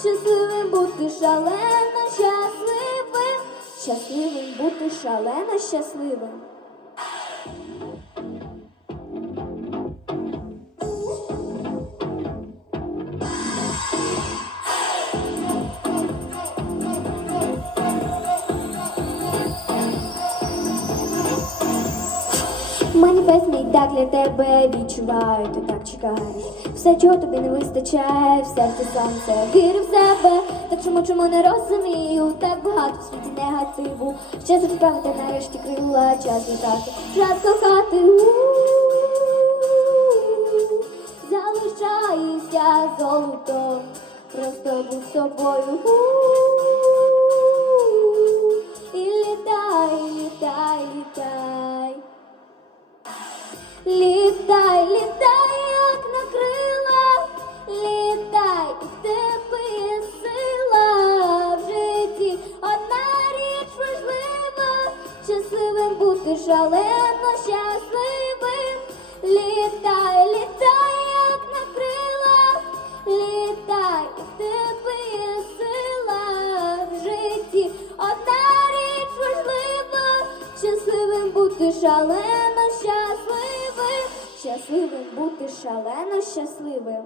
щасливим бути шалено щасливим, щасливим бути шалено щасливим. Маніфест мій так для тебе відчуваю, ти так чекаєш. Все, чого тобі не вистачає, в серці сонце вірю в себе. Так чому чому не розумію? Так багато в світі негативу. Ще розправити нарешті крила, час літати, час кохати. У-у-у. Залишайся золотом, просто будь собою. Шалено щасливим. Літай, літай, як на крилах, літай, в тебе є сила в житті. Одна річ важлива, щасливим бути шалено щасливим, щасливим бути шалено щасливим.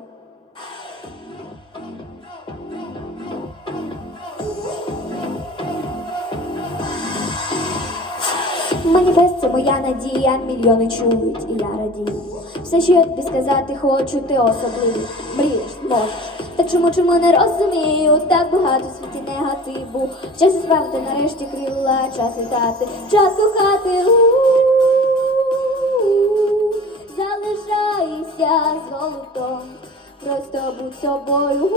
Маніфест моя надія, мільйони чують, і я радію. Все, що я тобі сказати хочу, ти особливий. Мрієш, зможеш. Та чому чому не розумію? Так багато в світі негативу. Час справити нарешті крила, час літати, час кохати. Залишайся золотом, просто будь собою.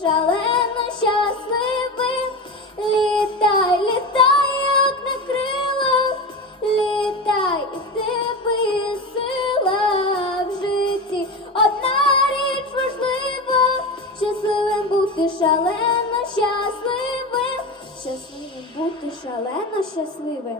Шалено щасливим. Літай, літай, як на крилах, літай, і в тебе є сила в житті. Одна річ важлива, щасливим бути шалено щасливим, щасливим бути шалено щасливим.